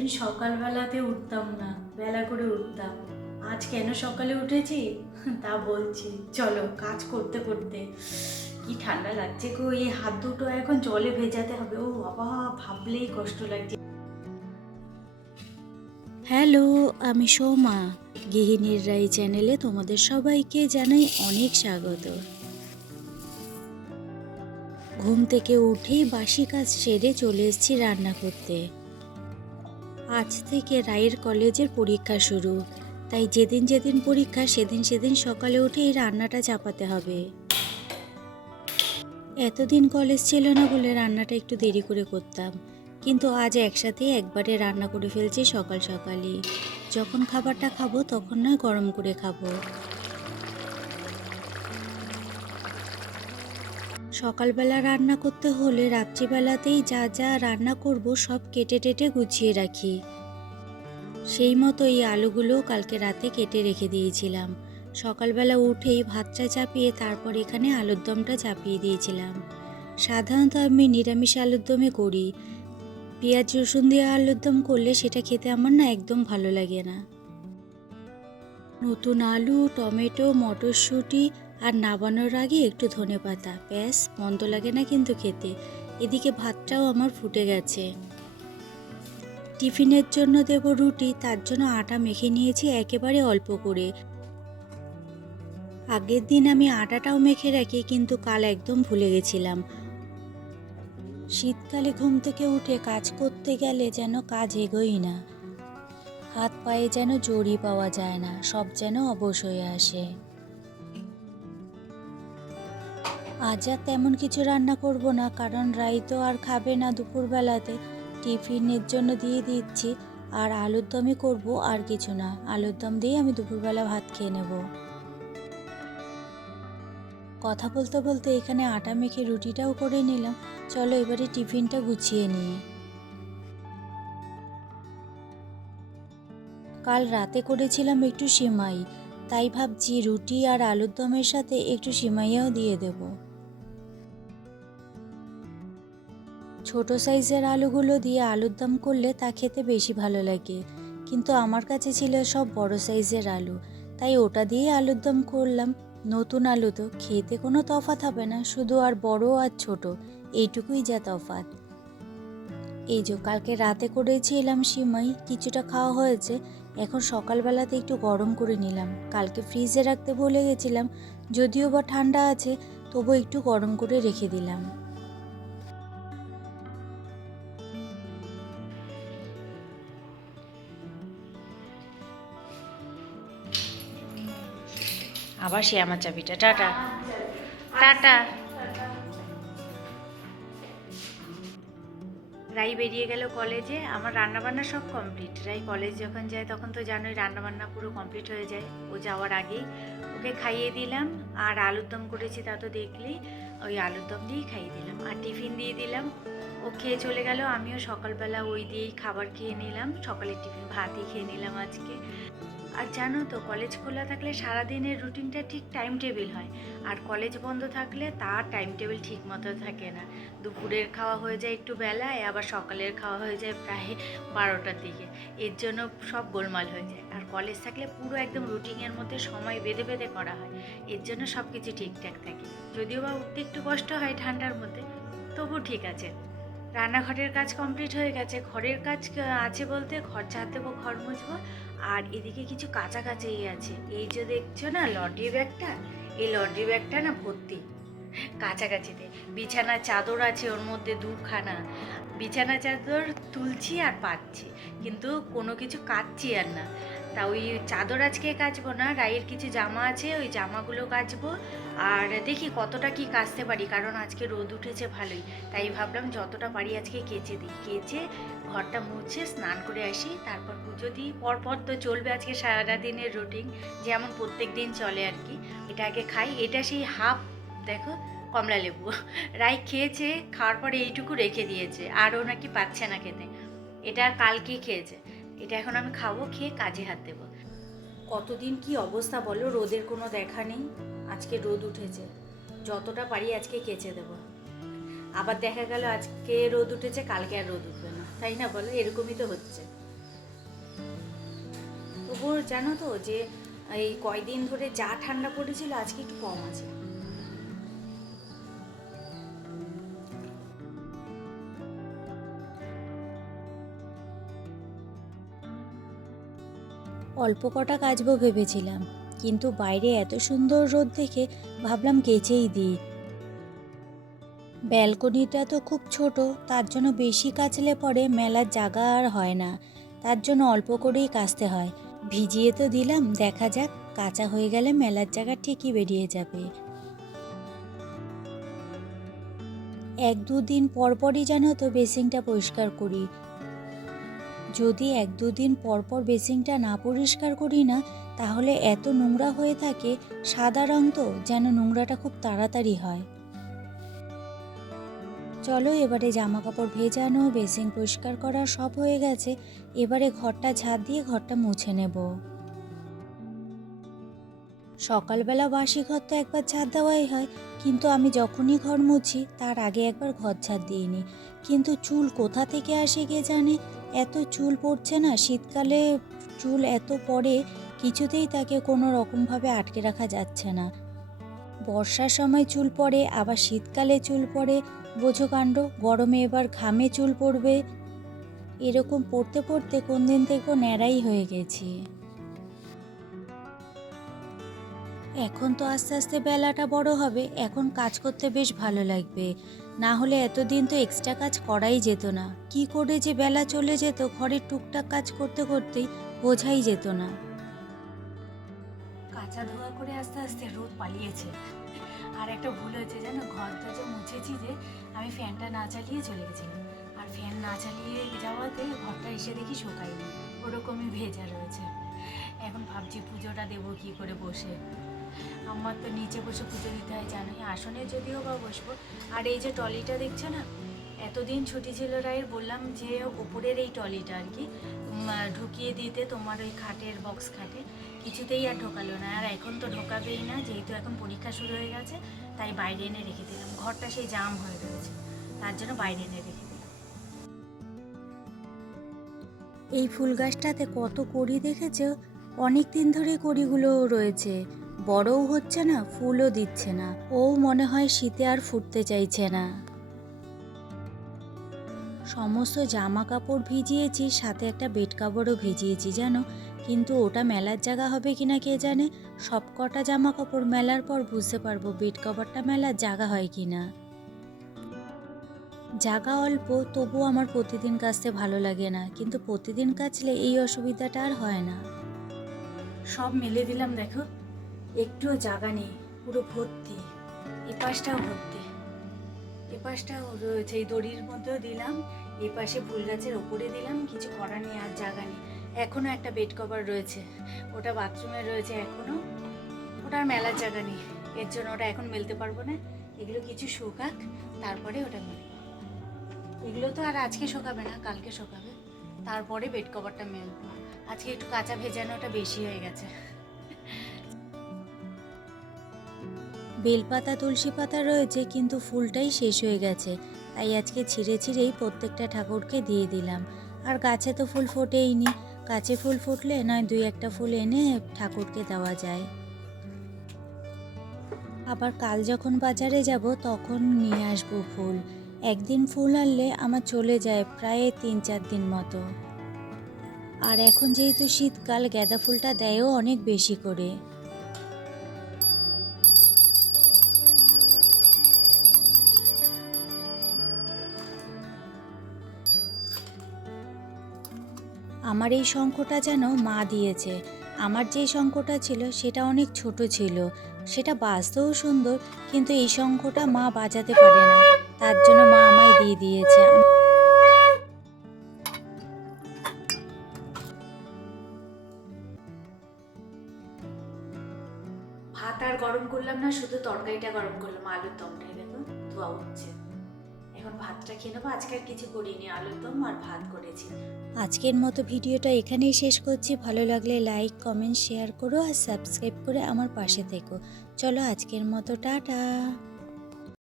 এতদিন সকালবেলাতে উঠতাম না, বেলা করে উঠতাম। আজ কেন সকালে উঠেছি তা বলছি। চলো, কাজ করতে করতে কি ঠান্ডা লাগছে গো, এই হাত দুটো এখন জলে ভেজাতে হবে। ও বাবা, ভাবলেই কষ্ট লাগছে। হ্যালো, আমি সোমা। গৃহিণীর রাই চ্যানেলে তোমাদের সবাইকে জানাই অনেক স্বাগত। ঘুম থেকে উঠেই বাসি কাজ সেরে চলে এসেছি রান্না করতে। আজ থেকে রায়ের কলেজের পরীক্ষা শুরু, তাই যেদিন যেদিন পরীক্ষা সেদিন সেদিন সকালে উঠে এই রান্নাটা চাপাতে হবে। এতদিন কলেজ ছিল না বলে রান্নাটা একটু দেরি করে করতাম, কিন্তু আজ একসাথে একবারে রান্না করে ফেলছি সকাল সকালই। যখন খাবারটা খাবো তখন নয়, গরম করে খাবো। সকালবেলা রান্না করতে হলে রাত্রিবেলাতেই যা যা রান্না করব সব কেটে টেটে গুছিয়ে রাখি। সেই মতো এই আলুগুলো কালকে রাতে কেটে রেখে দিয়েছিলাম। সকালবেলা উঠেই ভাতটা চাপিয়ে তারপর এখানে আলুর দমটা চাপিয়ে দিয়েছিলাম। সাধারণত আমি নিরামিষ আলুর দমই করি। পেঁয়াজ রসুন দিয়ে আলুর দম করলে সেটা খেতে আমার না একদম ভালো লাগে না। নতুন আলু, টমেটো, মটরশুঁটি আর নাবানোর আগে একটু ধনেপাতা, ব্যাস, মন্দ লাগে না কিন্তু খেতে। এদিকে ভাতটাও আমার ফুটে গেছে। টিফিনের জন্য দেব রুটি, তার জন্য আটা মেখে নিয়েছি একেবারে অল্প করে। আগের দিন আমি আটাটাও মেখে রাখি, কিন্তু কাল একদম ভুলে গেছিলাম। শীতকালে ঘুম থেকে উঠে কাজ করতে গেলে যেন কাজ এগোই না, হাত পায়ে যেন জোরই পাওয়া যায় না, সব যেন অবশ হয়ে আসে। আজ আর তেমন কিছু রান্না করব না, কারণ রাই তো আর খাবে না দুপুরবেলাতে। টিফিনের জন্য দিয়ে দিচ্ছি, আর আলুর দমই করব, আর কিছু না। আলুর দম দিয়ে আমি দুপুরবেলা ভাত খেয়ে নেব। কথা বলতে বলতে এখানে আটা মেখে রুটিটাও করে নিলাম। চলো এবারে টিফিনটা গুছিয়ে নিই। কাল রাতে করেছিলাম একটু সিমাই, তাই ভাবছি রুটি আর আলুর দমের সাথে একটু সিমাইয়াও দিয়ে দেব। ছোট সাইজের আলুগুলো দিয়ে আলুর দম করলে তা খেতে বেশি ভালো লাগে, কিন্তু আমার কাছে ছিল সব বড় সাইজের আলু, তাই ওটা দিয়ে আলুর দম করলাম। নতুন আলু তো খেতে কোনো তফাৎ হবে না, শুধু আর বড় আর ছোট এইটুকুই যা তফাৎ। এই যে কালকে রাতে করেছিলাম সিমাই, কিছুটা খাওয়া হয়েছে। এখন সকালবেলাতে একটু গরম করে নিলাম। কালকে ফ্রিজে রাখতে ভুলে গেছিলাম, যদিও বা ঠান্ডা আছে, তবু একটু গরম করে রেখে দিলাম। আবার সে আমার চাবিটা, টাটা টাটা। রাই বেরিয়ে গেল কলেজে, আমার রান্নাবান্না সব কমপ্লিট। রাই কলেজ যখন যায় তখন তো জানোই রান্নাবান্না পুরো কমপ্লিট হয়ে যায়। ও যাওয়ার আগেই ওকে খাইয়ে দিলাম, আর আলুর দম করেছি তা তো দেখলেই, ওই আলুর দম দিয়েই খাইয়ে দিলাম, আর টিফিন দিয়ে দিলাম। ও খেয়ে চলে গেল, আমিও সকালবেলা ওই দিয়েই খাবার খেয়ে নিলাম। সকালের টিফিন ভাতই খেয়ে নিলাম আজকে। আর জানো তো, কলেজ খোলা থাকলে সারাদিনের রুটিনটা ঠিক টাইম টেবিল হয়, আর কলেজ বন্ধ থাকলে তার টাইম টেবিল ঠিক মতো থাকে না। দুপুরের খাওয়া হয়ে যায় একটু বেলায়, আবার সকালের খাওয়া হয়ে যায় প্রায় 12টার দিকে। এর জন্য সব গোলমাল হয়ে যায়। আর কলেজ থাকলে পুরো একদম রুটিনের মধ্যে সময় বেঁধে বেঁধে করা হয়, এর জন্য সব কিছু ঠিকঠাক থাকে। যদিও বা উঠতে একটু কষ্ট হয় ঠান্ডার মধ্যে, তবু ঠিক আছে। রান্নাঘরের কাজ কমপ্লিট হয়ে গেছে। ঘরের কাজ আছে বলতে, ঘর ঝাড় দেবো, ঘর মুছবো, আর এদিকে কিছু কাছাকাছি আছে। এই যে দেখছো না লন্ড্রি ব্যাগটা, এই লন্ড্রি ব্যাগটা না ভর্তি কাছাকাছিতে। বিছানা চাদর আছে ওর মধ্যে দুখানা। বিছানা চাদর তুলছি আর পাচ্ছি, কিন্তু কোনো কিছু কাচ্ছি আর না। তা ওই চাদর আজকে কাচবো না, রায়ের কিছু জামা আছে, ওই জামাগুলো কাচবো। আর দেখি কতটা কি কাচতে পারি, কারণ আজকে রোদ উঠেছে ভালোই, তাই ভাবলাম যতটা পারি আজকে কেচে দিই। কেচে ঘরটা মুছে স্নান করে আসি, তারপর পুজো দিই। পরপর তো চলবে আজকে সারাদিনের রুটিন, যেমন প্রত্যেক দিন চলে আর কি। এটা আগে খাই। এটা সেই হাফ, দেখো, কমলা লেবু। রাই খেয়েছে, খাওয়ার পরে এইটুকু রেখে দিয়েছে, আর ও নাকি পাচ্ছে না খেতে। এটা কালকেই খেয়েছে। এটা এখন আমি খাবো, খেয়ে কাজে হাত দেবো। কতদিন কি অবস্থা বলো, রোদের কোনো দেখা নেই। আজকে রোদ উঠেছে, যতটা পারি আজকে কেচে দেবো। আবার দেখা গেল আজকে রোদ উঠেছে, কালকে আর রোদ উঠবে না, তাই না বলো? এরকমই তো হচ্ছে। তবুও জানো তো যে এই কয়দিন ধরে যা ঠান্ডা পড়েছিল আজকে একটু কম আছে। অল্প কটা কাচবো ভেবেছিলাম, কিন্তু বাইরে এত সুন্দর রোদ দেখে ভাবলাম কেচেই দিই। ব্যালকনিটা তো খুব ছোট, তার জন্য বেশি কাচলে পরে মেলার জায়গা আর হয় না, তার জন্য অল্প করেই কাচতে হয়। ভিজিয়ে তো দিলাম, দেখা যাক, কাঁচা হয়ে গেলে মেলার জায়গা ঠিকই বেরিয়ে যাবে। 1-2 দিন পর পরই জানো তো বেসিনটা পরিষ্কার করি। যদি 1-2 দিন পর পর বেসিনটা না পরিষ্কার করি না, তাহলে এত নোংরা হয়ে থাকে। সাদা রং তো, যেন নোংরাটা খুব তাড়াতাড়ি হয়। চলো, এবারে জামা কাপড় ভেজানো, বেসিন পরিষ্কার করা সব হয়ে গেছে। এবারে ঘরটা ঝাড় দিয়ে ঘরটা মুছে নেব। সকালবেলা বাসি ঘর তো একবার ঝাড় দেওয়াই হয়, কিন্তু আমি যখনই ঘর মুছি তার আগে একবার ঘর ঝাড় দিয়ে নিই। কিন্তু চুল কোথা থেকে আসে কে জানে, এত চুল পড়ছে না শীতকালে। চুল এত পড়ে, কিছুতেই তাকে কোনো রকমভাবে আটকে রাখা যাচ্ছে না। বর্ষার সময় চুল পড়ে, আবার শীতকালে চুল পড়ে, বোঝো কাণ্ড। গরমে এবার ঘামে চুল পড়বে, এরকম পড়তে পড়তে কোন দিন থেকে ন্যাড়াই হয়ে গেছি। এখন তো আস্তে আস্তে বেলাটা বড় হবে, এখন কাজ করতে বেশ ভালো লাগবে। না হলে এতদিন তো এক্সট্রা কাজ করাই যেত না। কি করে যে বেলা চলে যেত ঘরের টুকটাক কাজ করতে করতেই, বোঝাই যেত না। কাঁচা ধোয়া করে আস্তে আস্তে রোদ পালিয়েছে। আর একটা ভুল হয়েছে জানো, ঘরটা যে মুছেছি যে আমি ফ্যানটা না চালিয়ে চলে গেছিলাম, আর ফ্যান না চালিয়ে যাওয়াতে ঘরটা এসে দেখি শুকায়নি, ওরকমই ভেজা রয়েছে। এখন ভাবছি পুজোটা দেবো কি করে বসে। আমার তো নিচে বসে পুজো দিতে হয় জানোই, আসনে যদিও বা বসবো। আর এই যে টলিটা দেখছো না, এতদিন ছুটি ছিল রায়ের, বললাম যে ওপরের এই টলিটা আর কি ঢুকিয়ে দিতে তোমার ওই খাটের বক্স খাটে, কিছুতেই আর ঢোকালো না। আর এখন তো ঢোকাবেই না, যেহেতু এখন পরীক্ষা শুরু হয়ে গেছে, তাই বাইরে এনে রেখে দিলাম। ঘরটা সেই জাম হয়ে রয়েছে, তার জন্য বাইরে এনে রেখে দিলাম। এই ফুল গাছটাতে কত কড়ি দেখেছো? অনেক দিন ধরে কড়িগুলো রয়েছে, বড়ও হচ্ছে না, ফুলও দিচ্ছে না। ও মনে হয় শীতে আর ফুটতে চাইছে না। সমস্ত জামা কাপড় ভিজিয়েছি, সাথে একটা বেড কাপড়ও ভিজিয়েছি জানো, কিন্তু ওটা মেলার জায়গা হবে কিনা কে জানে। সব কটা জামা কাপড় মেলার পর বুঝতে পারবো বেড কাভারটা মেলার জায়গা হয় কিনা। জায়গা অল্প, তবুও আমার প্রতিদিন কাচতে ভালো লাগে না, কিন্তু প্রতিদিন কাচলে এই অসুবিধাটা আর হয় না। সব মেলে দিলাম দেখো, একটুও জায়গা নেই, পুরো ভর্তি। এ পাশটাও ভর্তি, এ পাশটাও রয়েছে, এই দড়ির মধ্যেও দিলাম, এই পাশে ফুল গাছের ওপরে দিলাম, কিছু করার নেই, আর জায়গা নেই। এখনও একটা বেড কভার রয়েছে, ওটা বাথরুমে রয়েছে এখনও, ওটার মেলার জায়গা নেই, এর জন্য ওটা এখন মেলতে পারবো না। এগুলো কিছু শুকাক, তারপরে ওটা মেলবো। এগুলো তো আর আজকে শোকাবে না, কালকে শোকাবে, তারপরে বেড কভারটা মেলবো। আজকে একটু কাঁচা ভেজানোটা বেশি হয়ে গেছে। বেলপাতা তুলসী পাতা রয়েছে, কিন্তু ফুলটাই শেষ হয়ে গেছে, তাই আজকে ছিঁড়ে ছিঁড়েই প্রত্যেকটা ঠাকুরকে দিয়ে দিলাম। আর গাছে তো ফুল ফোটেইনি, গাছে ফুল ফুটলে নয় 2-1টা ফুল এনে ঠাকুরকে দেওয়া যায়। আবার কাল যখন বাজারে যাব তখন নিয়ে আসবো ফুল। একদিন ফুল আনলে আমার চলে যায় প্রায় 3-4 দিন মতো। আর এখন যেহেতু শীতকাল, গাঁদা ফুলটা দেয়ও অনেক বেশি করে। আমার এই শঙ্খটা যেন মা দিয়েছে। আমার যেই শঙ্খটা ছিল সেটা অনেক ছোট ছিল, সেটা বাজতেও সুন্দর, কিন্তু এই শঙ্খটা মা বাজাতে পারে না, তার জন্য মা আমায় দিয়ে দিয়েছে। ভাত আর গরম করলাম না, শুধু তরকারিটা গরম করলাম, আলুর দমটাই দেখো ধোয়া উঠছে। এখন ভাতটা খেয়ে নেবো, আজকে আর কিছু করিনি, আলুর দম আর ভাত করেছি। আজকের মতো ভিডিওটা এখানেই শেষ করছি। ভালো লাগলে লাইক, কমেন্ট, শেয়ার করো আর সাবস্ক্রাইব করে আমার পাশে থেকো। চলো আজকের মতো টাটা।